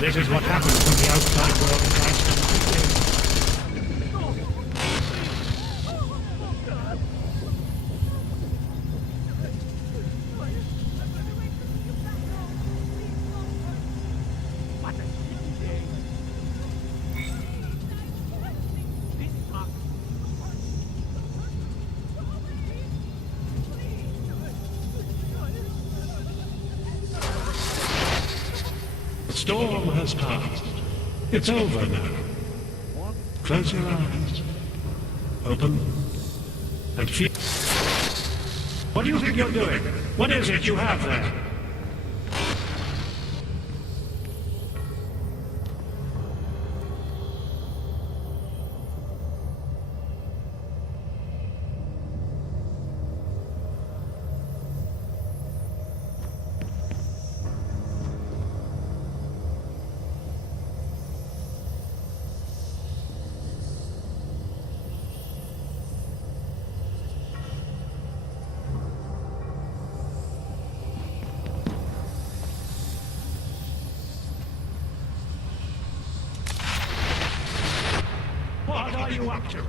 This is what happens when the outside world tries to creep in. The storm has passed. It's over now. Close your eyes. Open. And feel. What do you think you're doing? What is it you have there? What are you up to?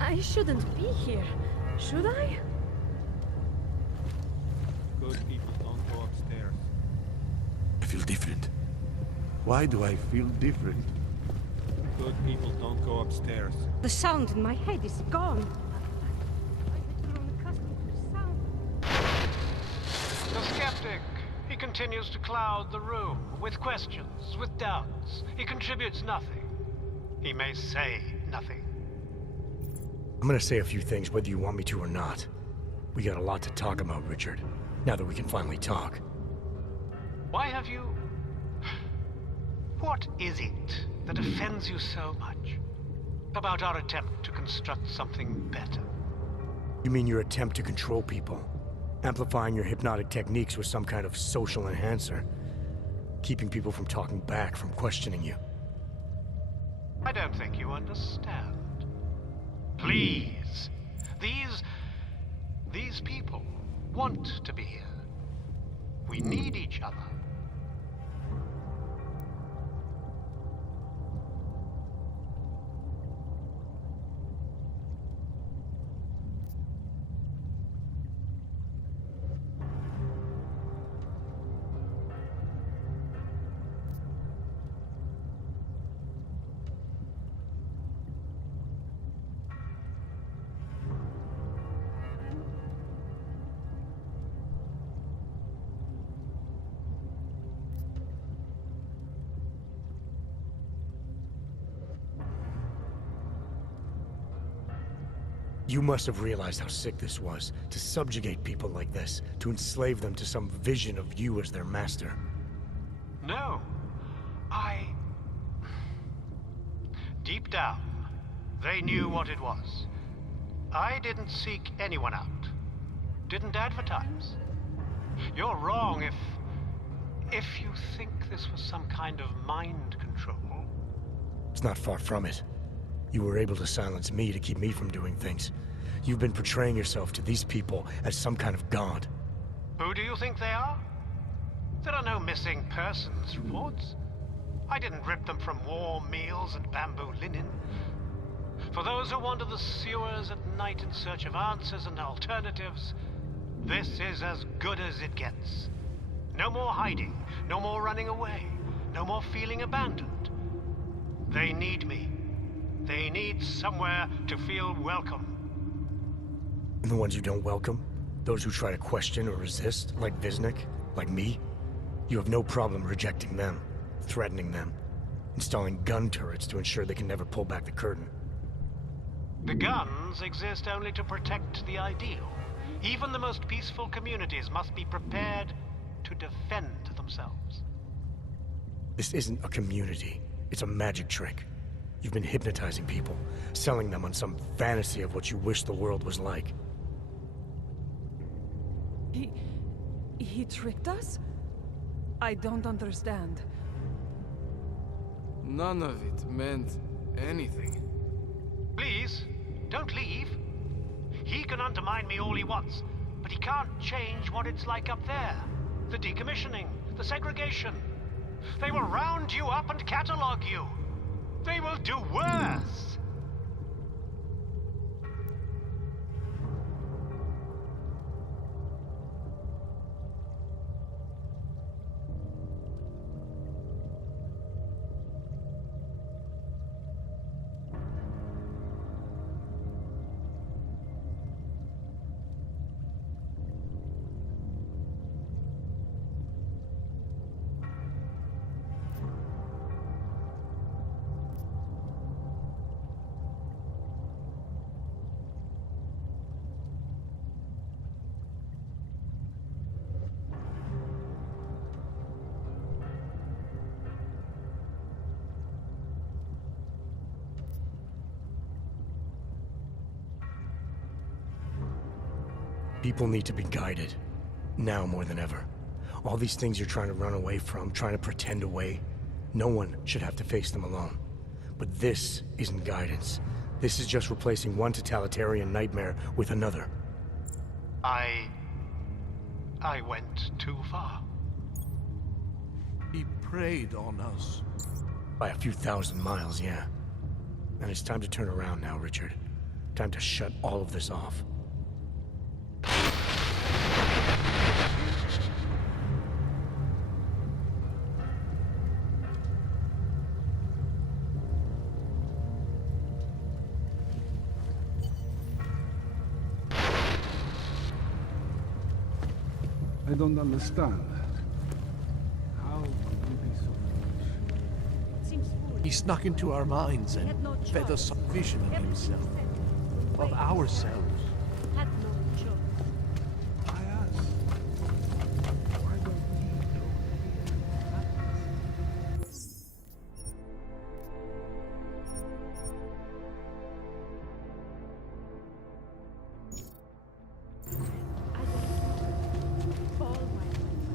I shouldn't be here, should I? Good people don't go upstairs. I feel different. Why do I feel different? Good people don't go upstairs. The sound in my head is gone. I had grown accustomed to sound. The skeptic. He continues to cloud the room with questions, with doubts. He contributes nothing. He may say nothing. I'm gonna say a few things whether you want me to or not. We got a lot to talk about, Richard. Now that we can finally talk. Why have you... What is it that offends you so much about our attempt to construct something better? You mean your attempt to control people? Amplifying your hypnotic techniques with some kind of social enhancer? Keeping people from talking back, from questioning you? I don't think you understand. Please. These people want to be here. We need each other. You must have realized how sick this was, to subjugate people like this, to enslave them to some vision of you as their master. No. Deep down, they knew what it was. I didn't seek anyone out. Didn't advertise. You're wrong if you think this was some kind of mind control. It's not far from it. You were able to silence me to keep me from doing things. You've been portraying yourself to these people as some kind of god. Who do you think they are? There are no missing persons reports. I didn't rip them from warm meals and bamboo linen. For those who wander the sewers at night in search of answers and alternatives, this is as good as it gets. No more hiding, no more running away, no more feeling abandoned. They need me. They need somewhere to feel welcome. And the ones you don't welcome? Those who try to question or resist, like Visnik, like me? You have no problem rejecting them, threatening them, installing gun turrets to ensure they can never pull back the curtain. The guns exist only to protect the ideal. Even the most peaceful communities must be prepared to defend themselves. This isn't a community. It's a magic trick. You've been hypnotizing people, selling them on some fantasy of what you wish the world was like. He tricked us? I don't understand. None of it meant anything. Please, don't leave. He can undermine me all he wants, but he can't change what it's like up there. The decommissioning, the segregation. They will round you up and catalog you. They will do worse! People need to be guided. Now more than ever. All these things you're trying to run away from, trying to pretend away, no one should have to face them alone. But this isn't guidance. This is just replacing one totalitarian nightmare with another. I went too far. He preyed on us. By a few thousand miles, yeah. And it's time to turn around now, Richard. Time to shut all of this off. I don't understand that. How could you be so foolish? It seems foolish. He snuck into our minds He and had no fed us choice. some vision of Everything himself, said, of "Wait, ourselves. had no choice." I ask, why don't we go here? I don't all my life.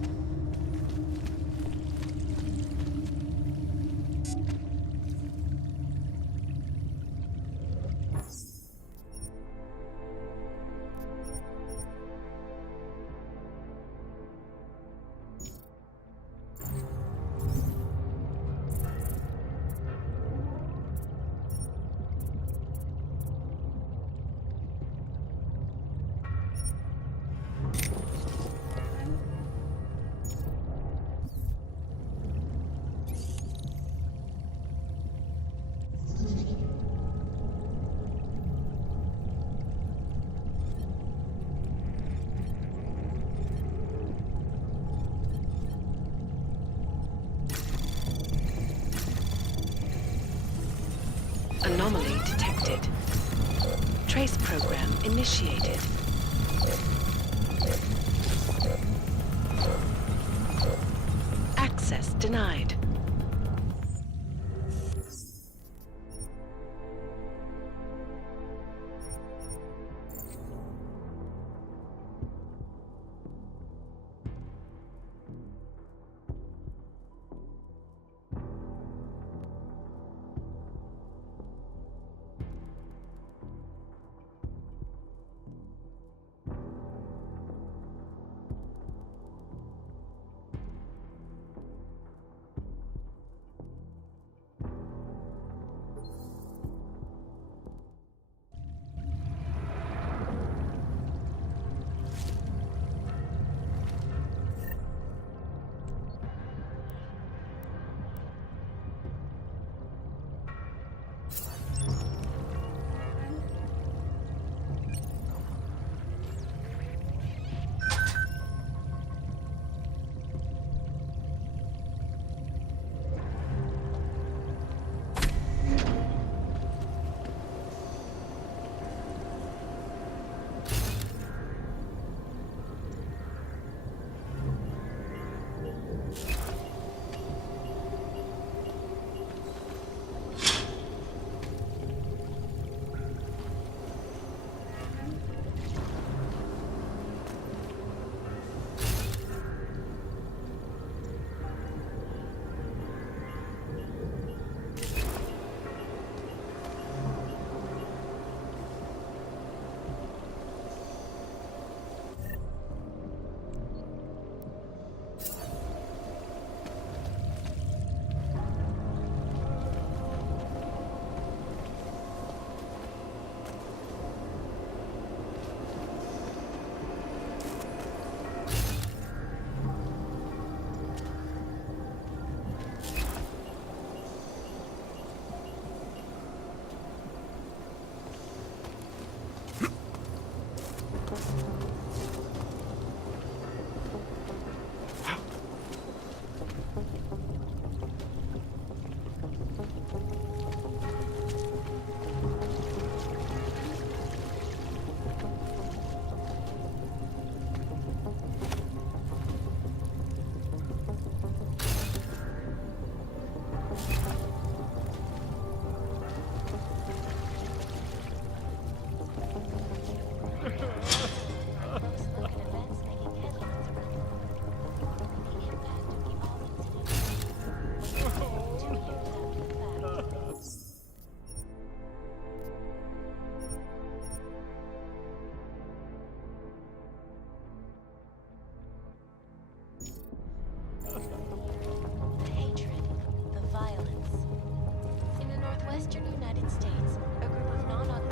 Anomaly detected. Trace program initiated. Access denied.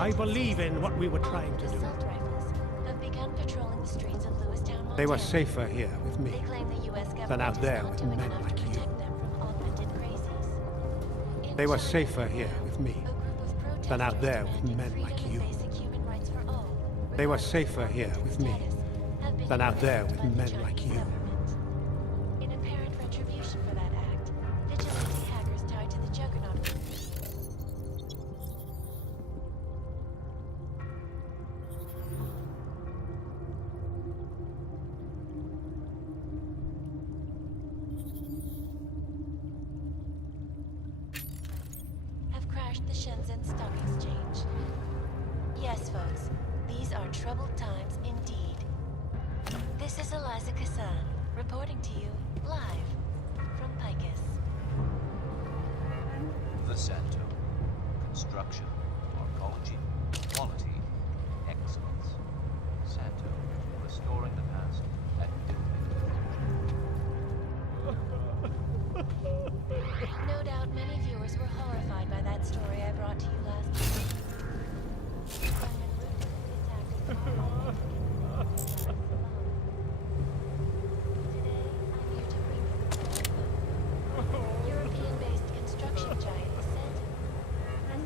I believe in what we were trying to do. Assault rifles have begun patrolling the streets of Lewistown, Montana. They were safer here with me They claim the U.S. government than out there is not with doing men enough like to you. protect them from augmented crazies. In They were China, safer here with me a group of than out protesters there with demanding men freedom like and you. basic human rights for all, They were regardless of safer here origin with me status, have been than out there with by the men Chinese like you. government. In apparent retribution for that act, vigilante hackers tied to the Juggernaut group have crashed the Shenzhen Stock Exchange. Yes, folks, these are troubled times indeed. This is Eliza Kassan, reporting to you live from Picus. The Santo. Construction, arcology, quality, excellence. Santo, restoring the past and building the future. No doubt many viewers were horrified by that story I brought to you last week. Gunmen ruthlessly attacked a small island in the Today, I'm here to bring you the story. European-based construction giant Santo has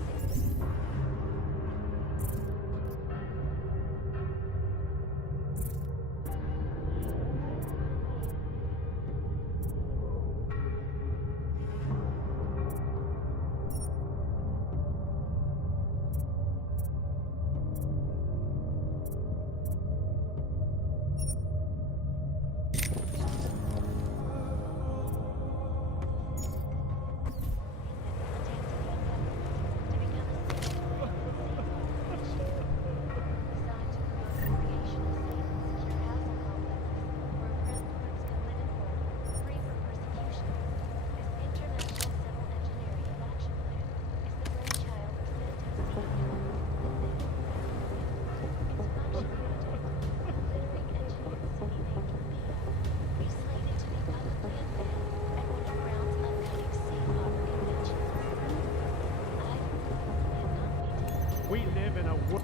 We live in a world.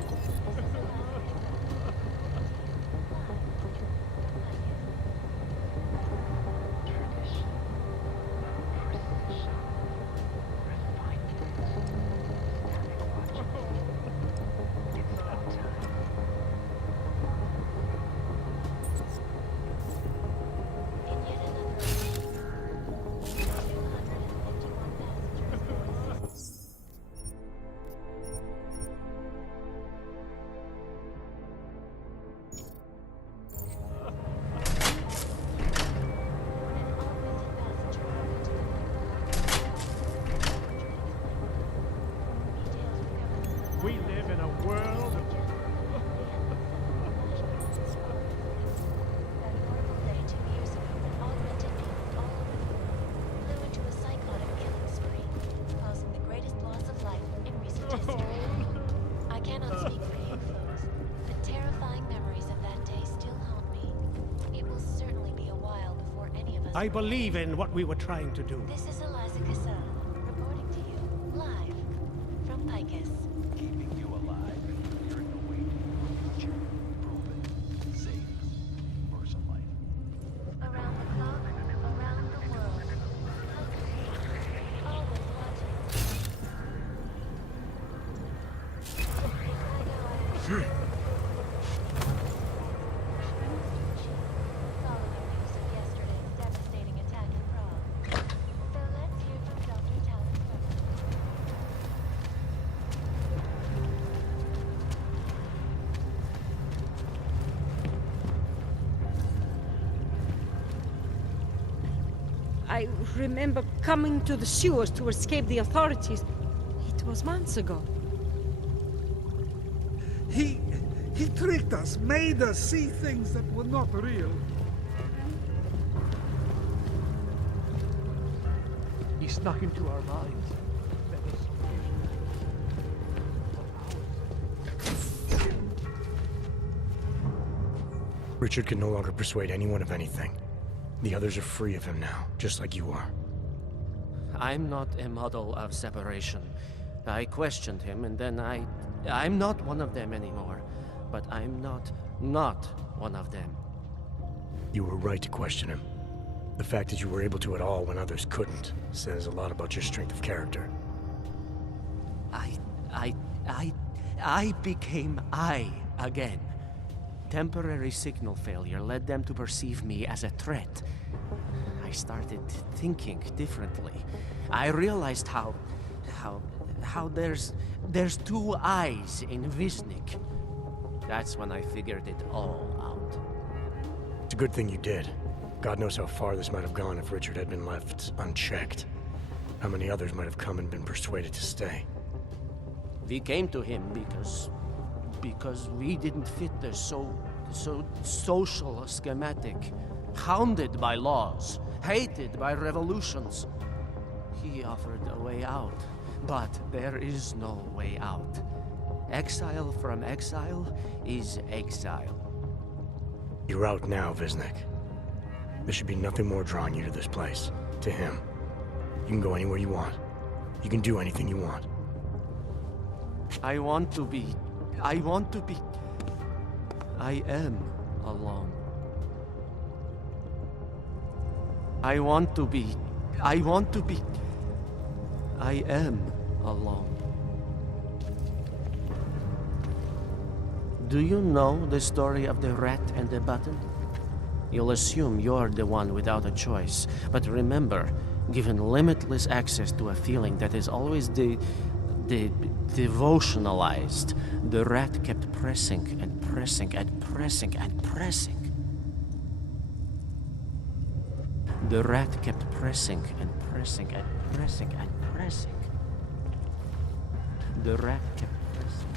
We live in a world of... That horrible day 2 years ago when augmented people all over the world flew into a psychotic killing spree, causing the greatest loss of life in recent history. I cannot speak for you folks, but terrifying memories of that day still haunt me. It will certainly be a while before any of us... I believe in what we were trying to do. This is Eliza Kassan, reporting to you live from Picus. Keeping you alive and clearing the way to your future. Proven. Safe. Versa life. Around the clock, around the world. Always watching. Following news of yesterday's devastating attack in Prague. So let's hear from Dr. Talon first. I remember coming to the sewers to escape the authorities. It was months ago. He tricked us, made us see things that were not real. He snuck into our minds. Richard can no longer persuade anyone of anything. The others are free of him now, just like you are. I'm not a model of separation. I questioned him, and then I I'm not one of them anymore, but I'm not one of them. You were right to question him. The fact that you were able to at all when others couldn't says a lot about your strength of character. I became I again. Temporary signal failure led them to perceive me as a threat. I started thinking differently. I realized how there's two eyes in Wisnik. That's when I figured it all out. It's a good thing you did. God knows how far this might have gone if Richard had been left unchecked. How many others might have come and been persuaded to stay. We came to him because we didn't fit the so social schematic, hounded by laws, hated by revolutions. He offered a way out, but there is no way out. Exile from exile is exile. You're out now, Wisnik. There should be nothing more drawing you to this place, to him. You can go anywhere you want. You can do anything you want. I am alone. I am alone. Do you know the story of the rat and the button? You'll assume you're the one without a choice. But remember, given limitless access to a feeling that is always devotionalized, the rat kept pressing and pressing and pressing and pressing. The rat kept pressing and pressing and pressing and pressing. The rat kept pressing.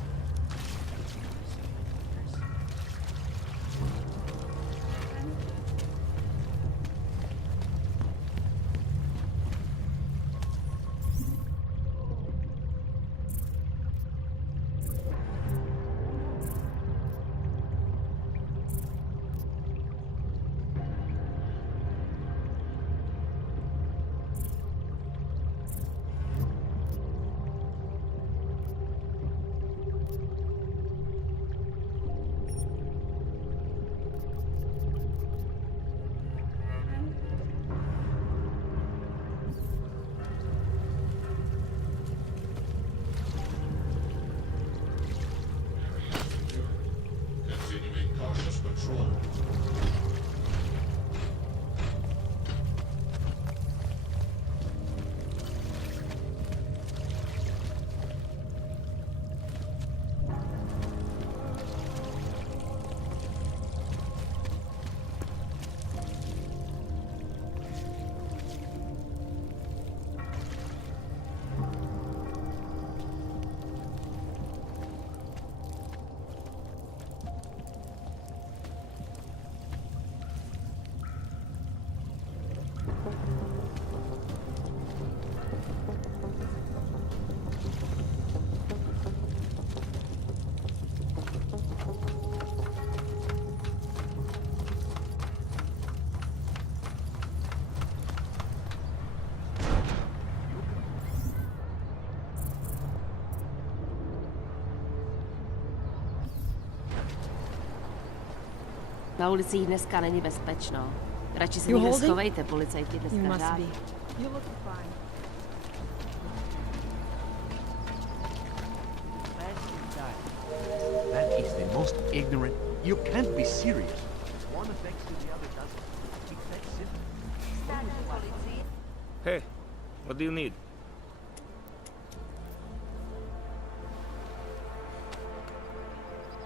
Na ulicích dneska není bezpečno. Radši se You někde holding? schovejte, policajti You dneska must řádí. be. You look fine. That is the most ignorant. You can't be serious. One affects you, the other doesn't. It's that simple. Hey, what do you need?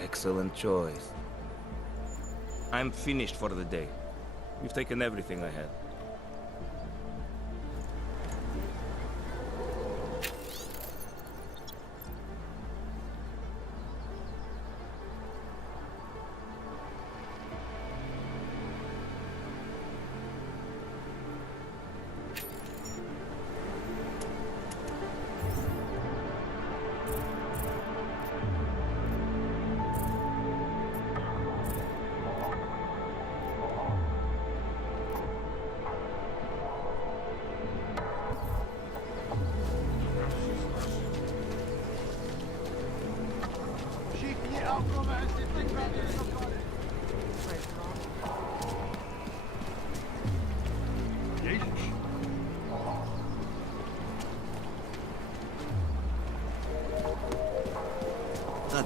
Excellent choice. I'm finished for the day. You've taken everything I had.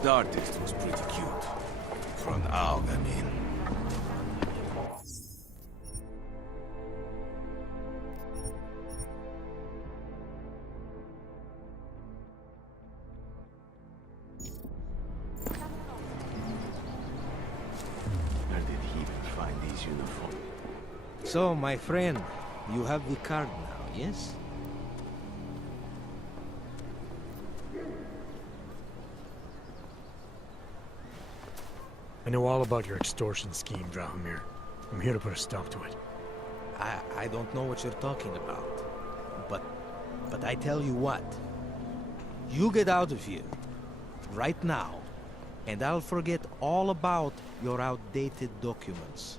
That artist was pretty cute. For an AUG, I mean. Where did he even find these uniforms? So, my friend, you have the card now, yes? I know all about your extortion scheme, Drahomir. I'm here to put a stop to it. I don't know what you're talking about. But I tell you what. You get out of here. Right now. And I'll forget all about your outdated documents.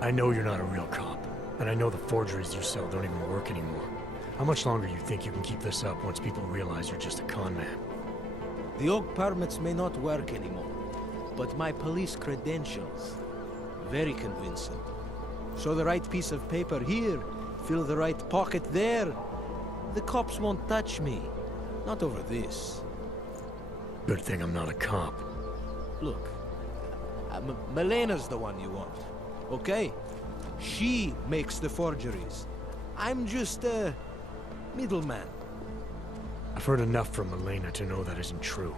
I know you're not a real cop, and I know the forgeries you sell don't even work anymore. How much longer do you think you can keep this up once people realize you're just a con man? The oak permits may not work anymore, but my police credentials, very convincing. Show the right piece of paper here, fill the right pocket there. The cops won't touch me. Not over this. Good thing I'm not a cop. Look, Melena's the one you want. Okay? She makes the forgeries. I'm just a middleman. I've heard enough from Elena to know that isn't true.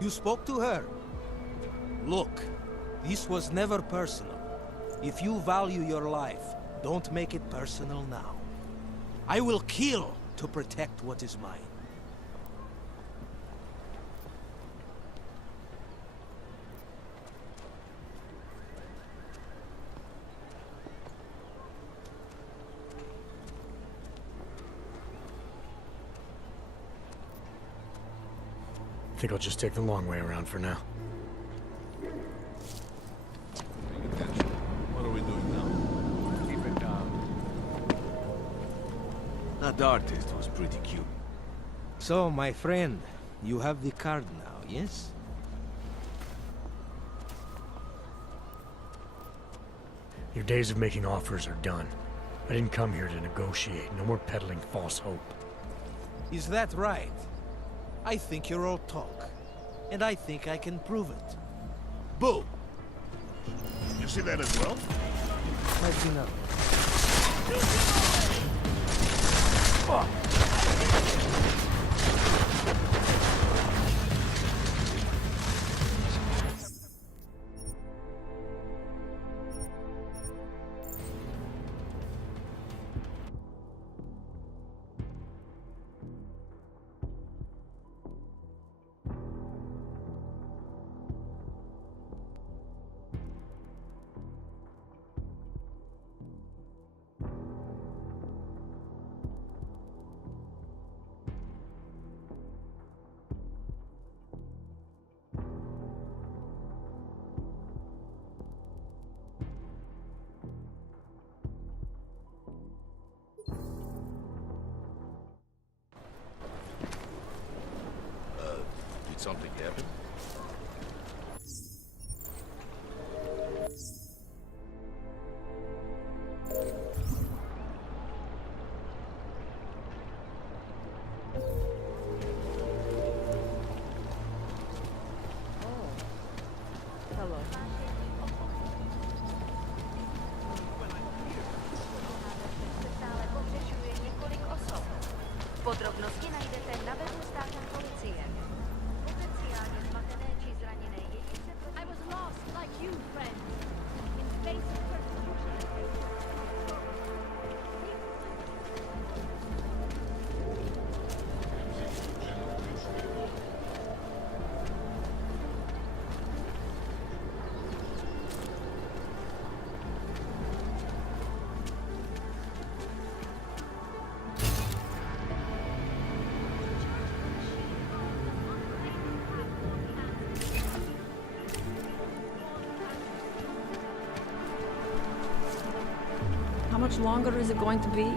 You spoke to her? Look, this was never personal. If you value your life, don't make it personal now. I will kill to protect what is mine. I think I'll just take the long way around for now. What are we doing now? Keep it down. That artist was pretty cute. So, my friend, you have the card now, yes? Your days of making offers are done. I didn't come here to negotiate. No more peddling false hope. Is that right? I think you're all talk. And I think I can prove it. Boo! You see that as well? Might be not. Did something happen? Podrobnosti najdete na webu státní policie. Potenciálně zmatené či zraněné jedince. I was lost like you, friend. In face of persecution. How much longer is it going to be?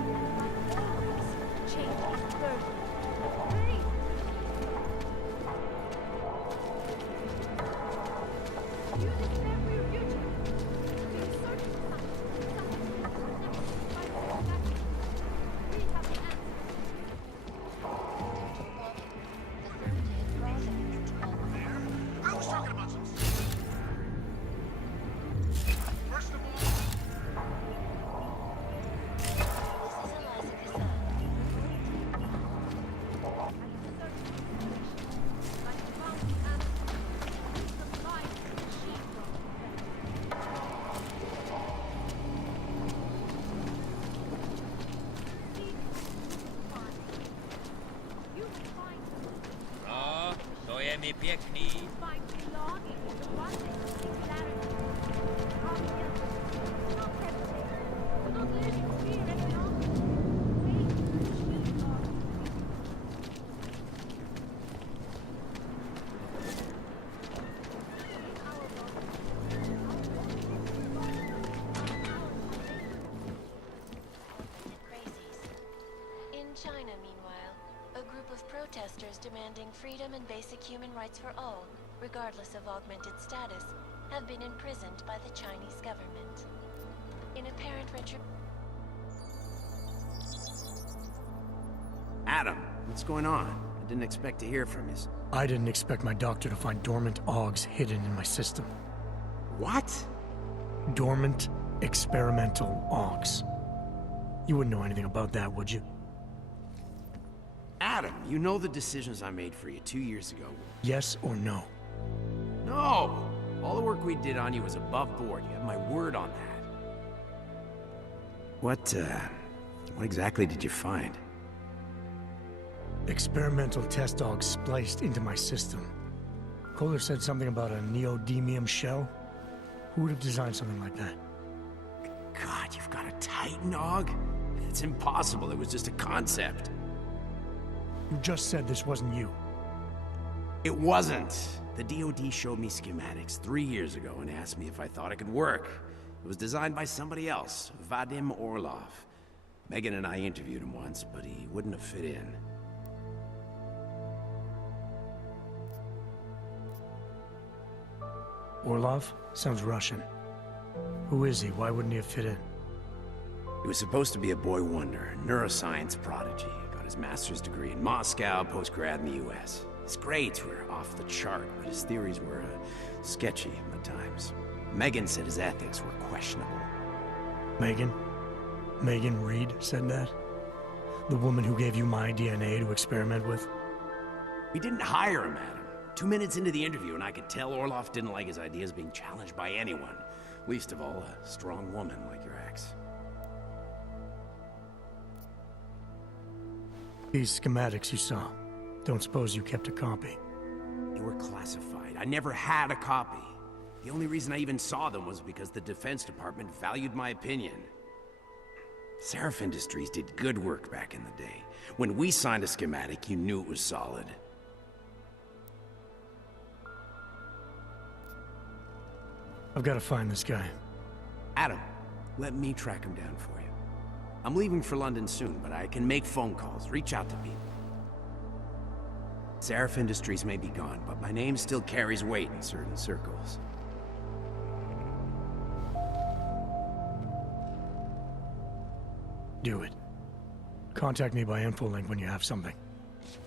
mi piękni. Find belonging in the oneness of singularity. Come here. Do not hesitate. Do not live in fear any longer. Faith is the shield of In China, meanwhile, a group of protesters demanding freedom and basic human rights for all, regardless of augmented status, have been imprisoned by the Chinese government. In apparent retribution. Adam, what's going on? I didn't expect to hear from you. I didn't expect my doctor to find dormant augs hidden in my system. What? Dormant experimental augs. You wouldn't know anything about that, would you? Adam, you know the decisions I made for you 2 years ago. Yes or no? No! All the work we did on you was above board. You have my word on that. What exactly did you find? Experimental test dogs spliced into my system. Kohler said something about a neodymium shell. Who would have designed something like that? God, you've got a Titan dog? It's impossible. It was just a concept. You just said this wasn't you. It wasn't. The DoD showed me schematics 3 years ago and asked me if I thought it could work. It was designed by somebody else, Vadim Orlov. Megan and I interviewed him once, but he wouldn't have fit in. Orlov? Sounds Russian. Who is he? Why wouldn't he have fit in? He was supposed to be a boy wonder, a neuroscience prodigy. Got his master's degree in Moscow, post-grad in the US. His grades were off the chart, but his theories were sketchy at times. Megan said his ethics were questionable. Megan? Megan Reed said that? The woman who gave you my DNA to experiment with? We didn't hire him, Adam. 2 minutes into the interview, and I could tell Orlov didn't like his ideas being challenged by anyone. Least of all, a strong woman like your ex. These schematics you saw. Don't suppose you kept a copy? They were classified. I never had a copy. The only reason I even saw them was because the Defense Department valued my opinion. Seraph Industries did good work back in the day. When we signed a schematic, you knew it was solid. I've got to find this guy. Adam, let me track him down for you. I'm leaving for London soon, but I can make phone calls, reach out to people. Seraph Industries may be gone, but my name still carries weight in certain circles. Do it. Contact me by infolink when you have something.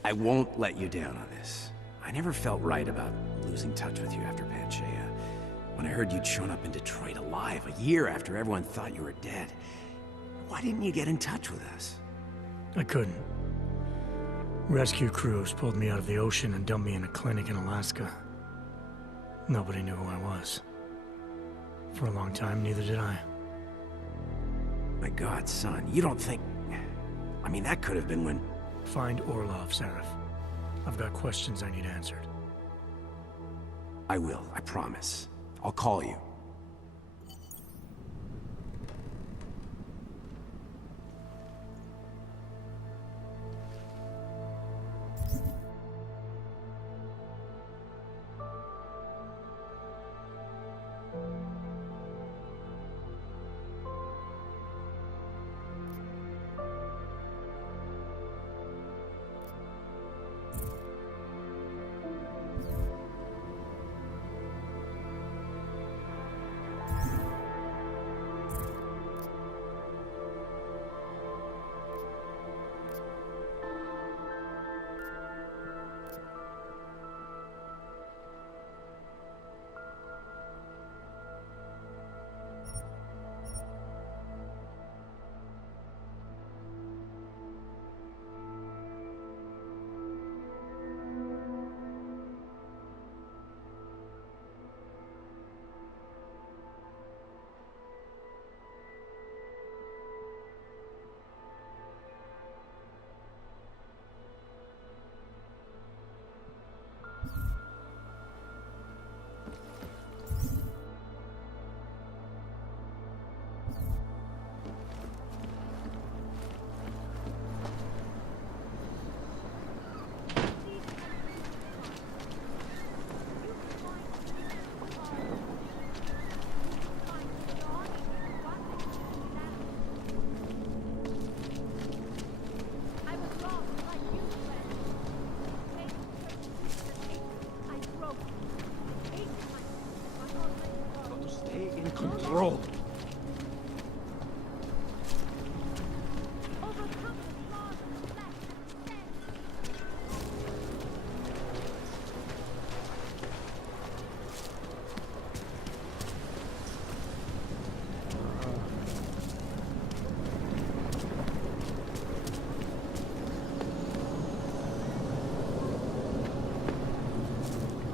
I won't let you down on this. I never felt right about losing touch with you after Panchea. When I heard you'd shown up in Detroit alive a year after everyone thought you were dead. Why didn't you get in touch with us? I couldn't. Rescue crews pulled me out of the ocean and dumped me in a clinic in Alaska. Nobody knew who I was. For a long time, neither did I. My God, son, you don't think... I mean, that could have been when... Find Orlov, Seraph. I've got questions I need answered. I will, I promise. I'll call you.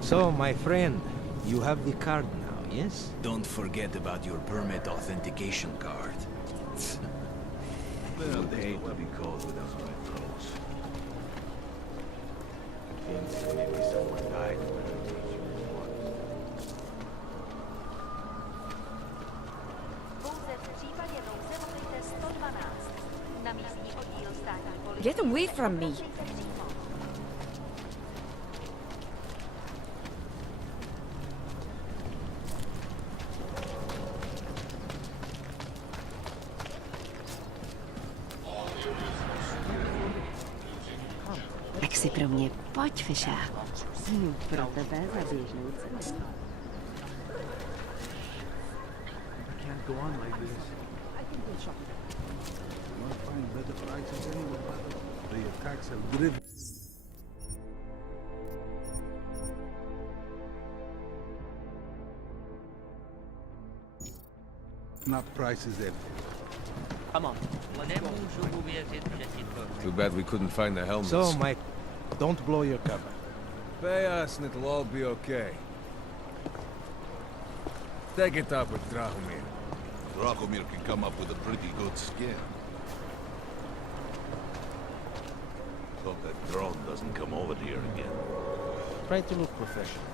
So, my friend, you have the card now, yes? Don't forget about your permit authentication card. Well, they hate to be called without right clothes. Think maybe someone died when I teach you Pouze v případě nouze volejte 112. Na místní oddíl státní policie. Get away from me! Obracejte přímo. Tak si pro mě pojď, fešák. Pro tebe za běžnou cenu. I can't go on like this. I think we'll shop. You won't find better prices anywhere, brother. The attacks have driven. Not prices everywhere. Come on. Too bad we couldn't find the helmets. So, Mike, don't blow your cover. Pay us and it'll all be okay. Take it up with Drahomir. Drahomir can come up with a pretty good skin. Hope that drone doesn't come over here again. Try to look professional.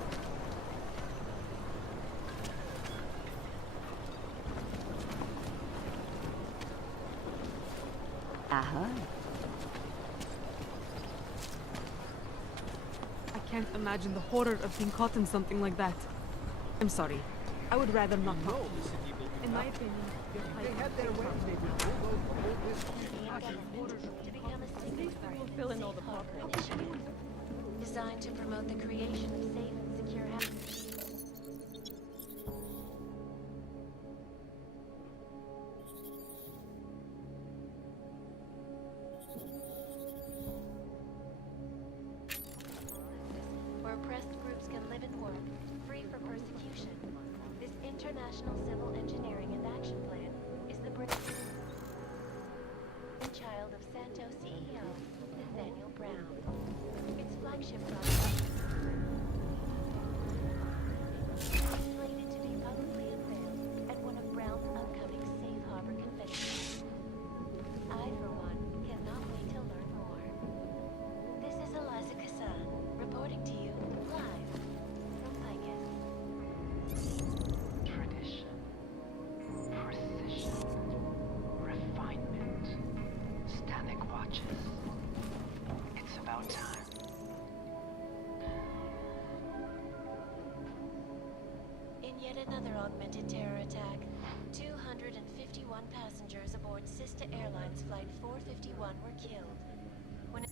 Ahoj. I can't imagine the horror of being caught in something like that. I'm sorry. I would rather not talk. In my opinion, your plight had their way. To become a secret We'll fill in all the pockets. designed to promote the creation of safe and secure habitats. Where oppressed groups can live and work, free from persecution. This international civil engineering and action plan is the child of Santo CEO, Nathaniel Brown. Its flagship project is slated to be publicly unveiled at one of Brown's upcoming Safe Harbor conventions. I, for one, cannot wait to learn more. This is Eliza Kassan, reporting to you live from Picus. Tradition, precision, refinement, static watches. It's about time. In yet another augmented terror attack, 251 passengers aboard Sista Airlines Flight 451 were killed. When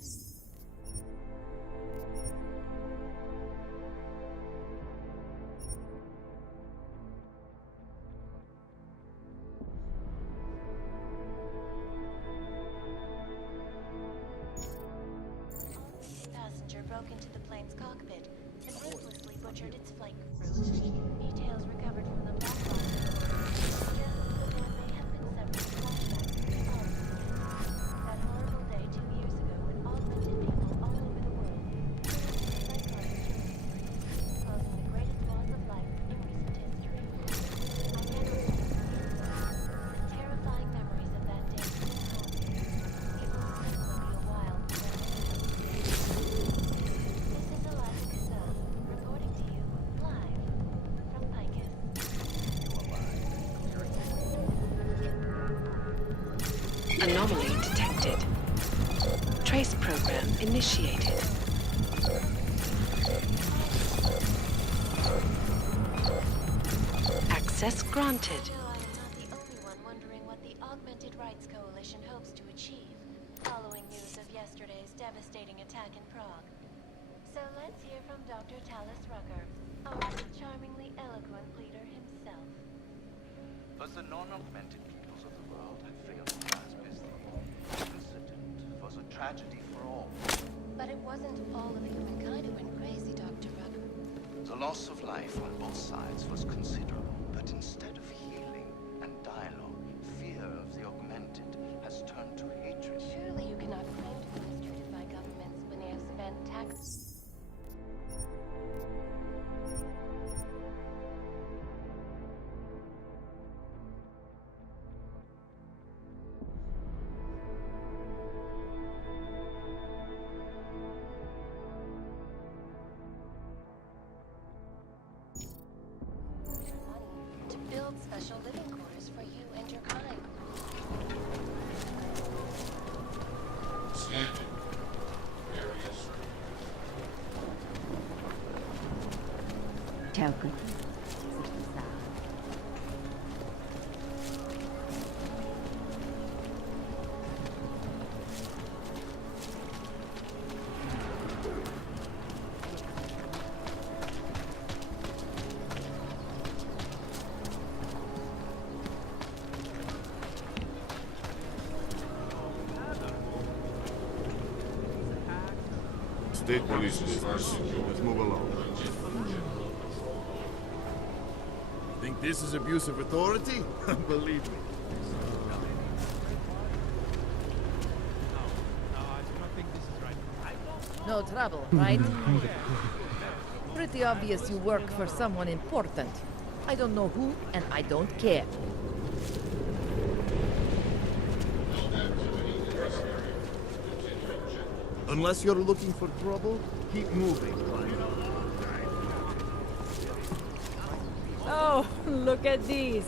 passenger broke into the plane's cockpit and ruthlessly butchered its flight crew. Details recovered from the black box suggest that there may have been several flashbacks to the that horrible day 2 years ago when augmented people all over the world psychotic killing causing the greatest loss of life in recent history. I cannot the terrifying memories of that day. It will certainly be a while before this is Eliza Kassan, reporting to you live from Picus. Anomaly detected. Trace program initiated. Access granted. No, I am not the only one wondering what the Augmented Rights Coalition hopes to achieve, following news of yesterday's devastating attack in Prague. So let's hear from Dr. Talis Rucker, our charmingly eloquent leader himself. But the non-augmented peoples of the world have failed to grasp this. The incident was a tragedy for all. But it wasn't all of humankind who went crazy, Dr. Rucker. The loss of life on both sides was considerable, but instead of healing and dialogue, fear of the augmented has turned to hatred. Surely you cannot claim to be mistreated by governments when they have spent tax. Mélkot. State police is first. Let's move along. Think this is abuse of authority? Believe me. No trouble, right? Pretty obvious you work for someone important. I don't know who, and I don't care. Unless you're looking for trouble, keep moving. Oh, look at this.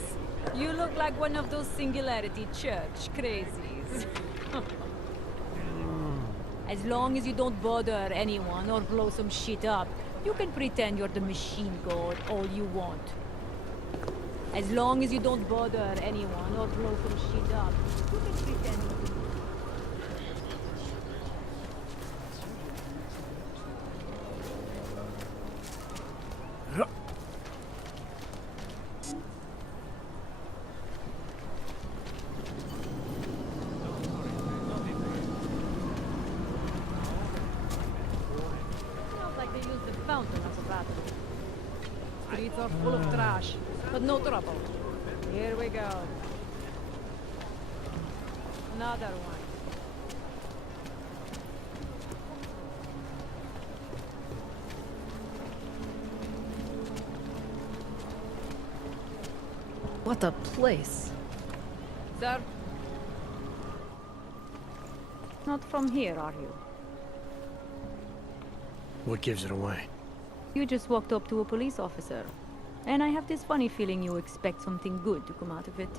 You look like one of those Singularity Church crazies. As long as you don't bother anyone or blow some shit up, you can pretend you're the machine god all you want. As long as you don't bother anyone or blow some shit up, you can pretend you're the fountain as a bathroom. Streets are full of trash, but no trouble. Here we go. Another one. What a place. Sir? Not from here, are you? What gives it away? You just walked up to a police officer. And I have this funny feeling you expect something good to come out of it.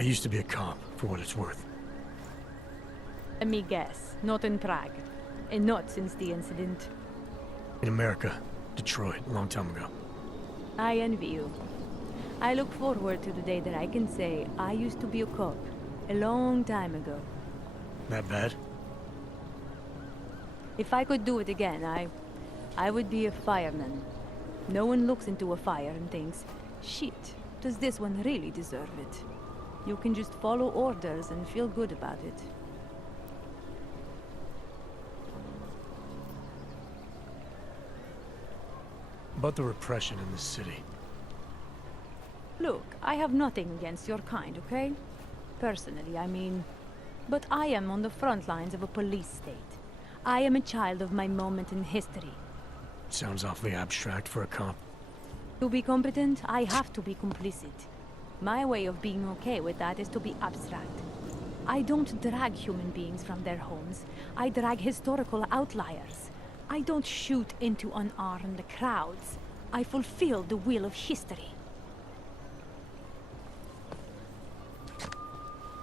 I used to be a cop, for what it's worth. Let me guess, not in Prague. And not since the incident. In America. Detroit, a long time ago. I envy you. I look forward to the day that I can say I used to be a cop. A long time ago. That bad? If I could do it again, I would be a fireman. No one looks into a fire and thinks, shit, does this one really deserve it? You can just follow orders and feel good about it. About the repression in this city. Look, I have nothing against your kind, okay? Personally, I mean. But I am on the front lines of a police state. I am a child of my moment in history. Sounds awfully abstract for a cop. To be competent, I have to be complicit. My way of being okay with that is to be abstract. I don't drag human beings from their homes. I drag historical outliers. I don't shoot into unarmed crowds. I fulfill the will of history.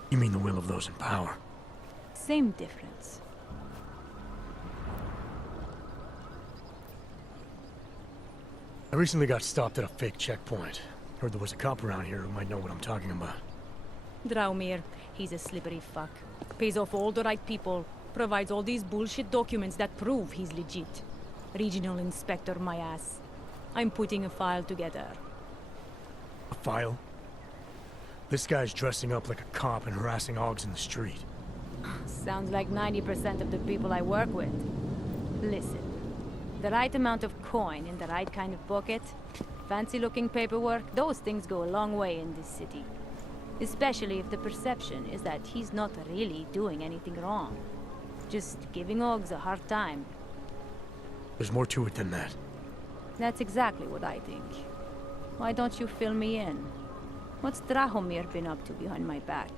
You mean the will of those in power? Same difference. I recently got stopped at a fake checkpoint. Heard there was a cop around here who might know what I'm talking about. Draumir, he's a slippery fuck. Pays off all the right people. Provides all these bullshit documents that prove he's legit. Regional inspector, my ass. I'm putting a file together. A file? This guy's dressing up like a cop and harassing hogs in the street. Sounds like 90% of the people I work with. Listen, the right amount of coin in the right kind of pocket, fancy-looking paperwork, those things go a long way in this city. Especially if the perception is that he's not really doing anything wrong. Just giving hogs a hard time. There's more to it than that. That's exactly what I think. Why don't you fill me in? What's Drahomir been up to behind my back?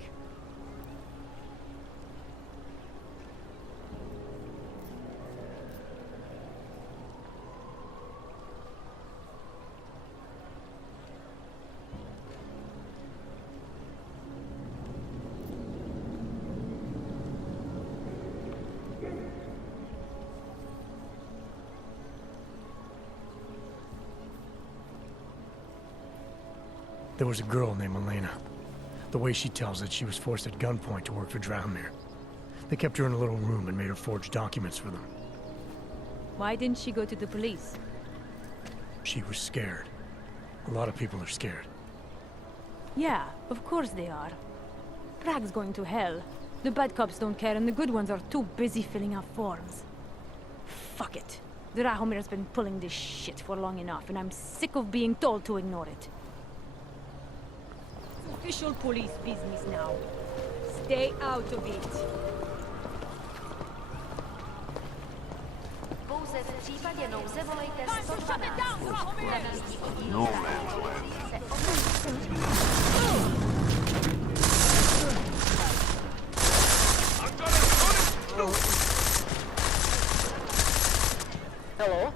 There was a girl named Elena. The way she tells it, she was forced at gunpoint to work for Drahomir. They kept her in a little room and made her forge documents for them. Why didn't she go to the police? She was scared. A lot of people are scared. Yeah, of course they are. Prague's going to hell. The bad cops don't care and the good ones are too busy filling out forms. Fuck it. Drahomir's been pulling this shit for long enough and I'm sick of being told to ignore it. It's official police business now. Stay out of it. Pouze v případě nouze volejte 112. Na místní oddíl No státní man's policie se Hello?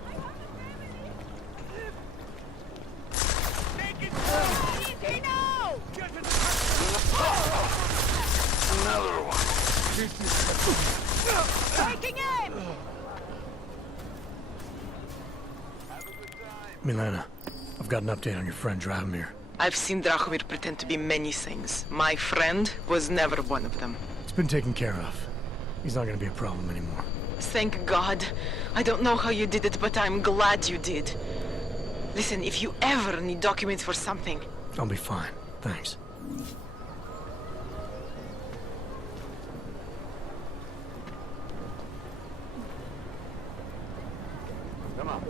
Another one. Taking aim! Milena, I've got an update on your friend Drahomir. I've seen Drahomir pretend to be many things. My friend was never one of them. It's been taken care of. He's not gonna be a problem anymore. Thank God. I don't know how you did it, but I'm glad you did. Listen, if you ever need documents for something... I'll be fine. Thanks. Come on.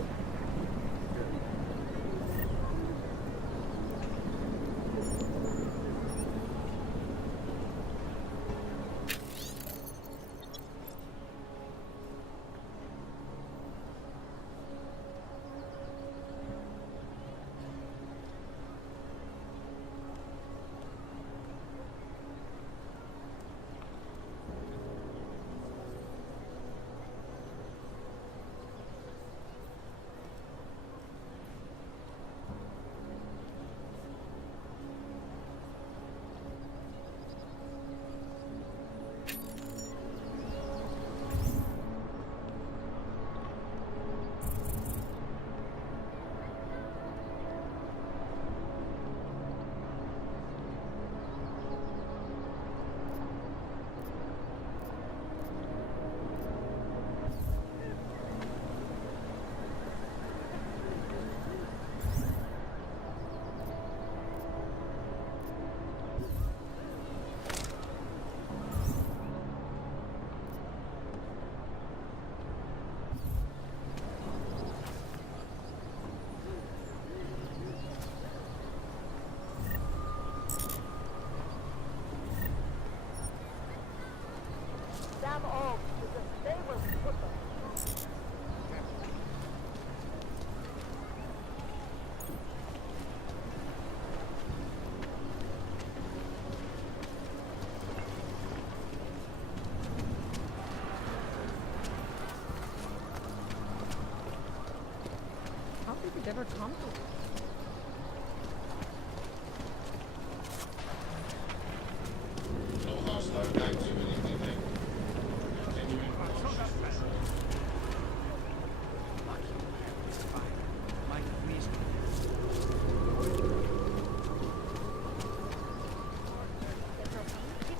How did it ever come to this?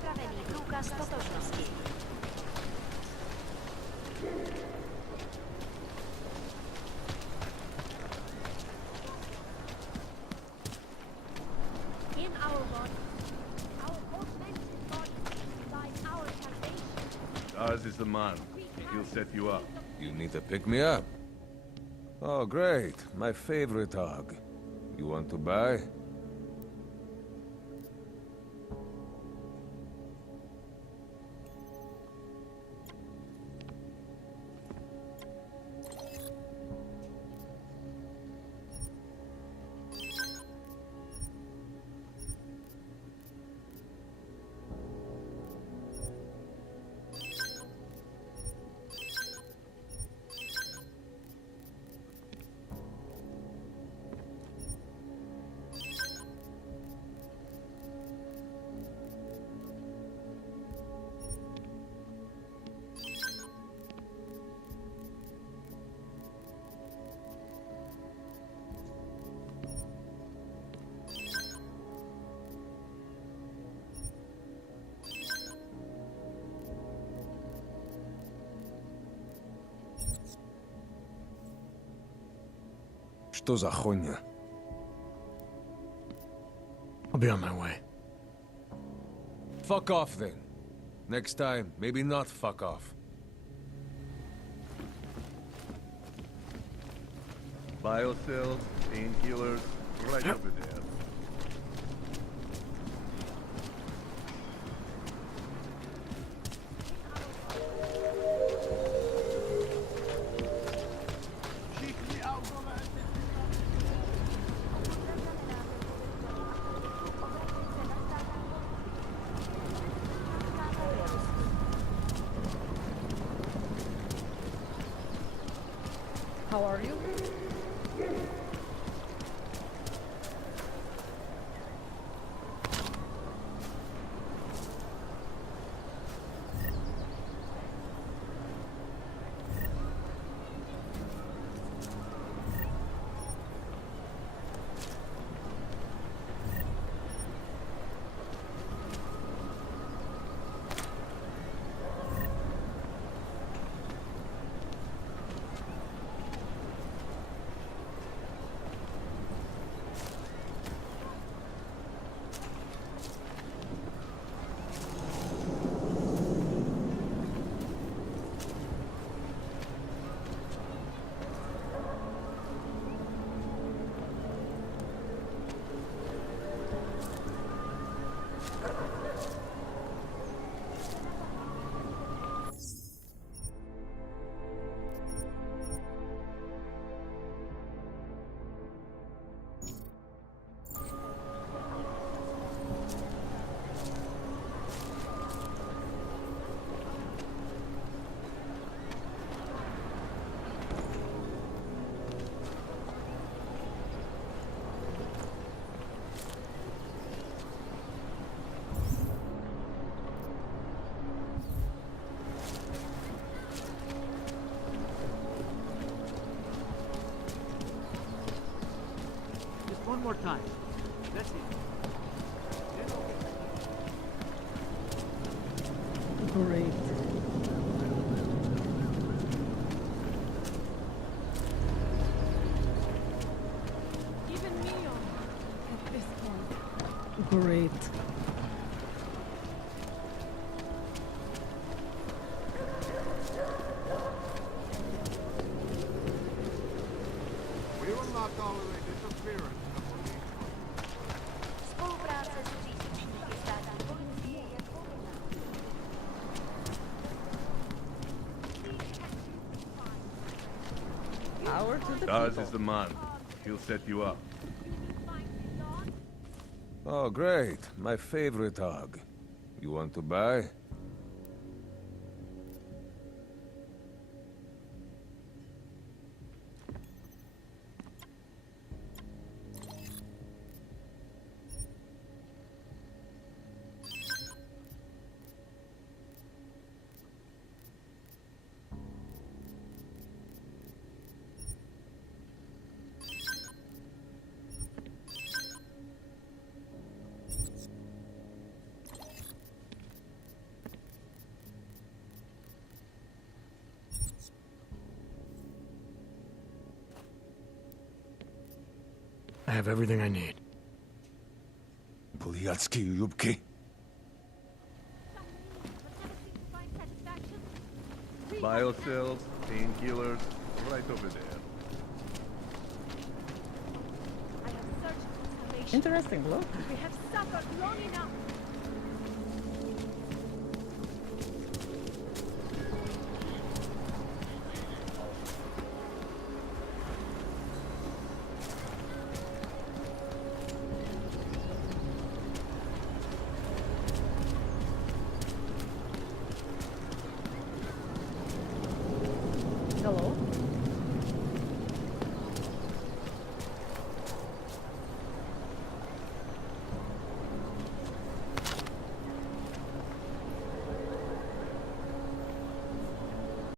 připravený průkaz totožnosti. In our body, our augmented body, lies our salvation. Ours is the man. He'll set you up. You need to pick me up. Oh, great. My favorite dog. You want to buy? Что за хуйня? I'll be on my way. Fuck off then. Next time, maybe not fuck off. Biocells, painkillers, right over there. How are you? One more time. That's it. Great. Even me at this point. Great. We will not tolerate interference. Współpraca z bliskimi stacjami policji jest Hour to the Daz people. is the man. He'll set you up. Oh, great. My favorite hog. You want to buy? I have everything I need. Bulyatski yubki. Biocells, painkillers, right over there. Interesting look. We have suffered long enough.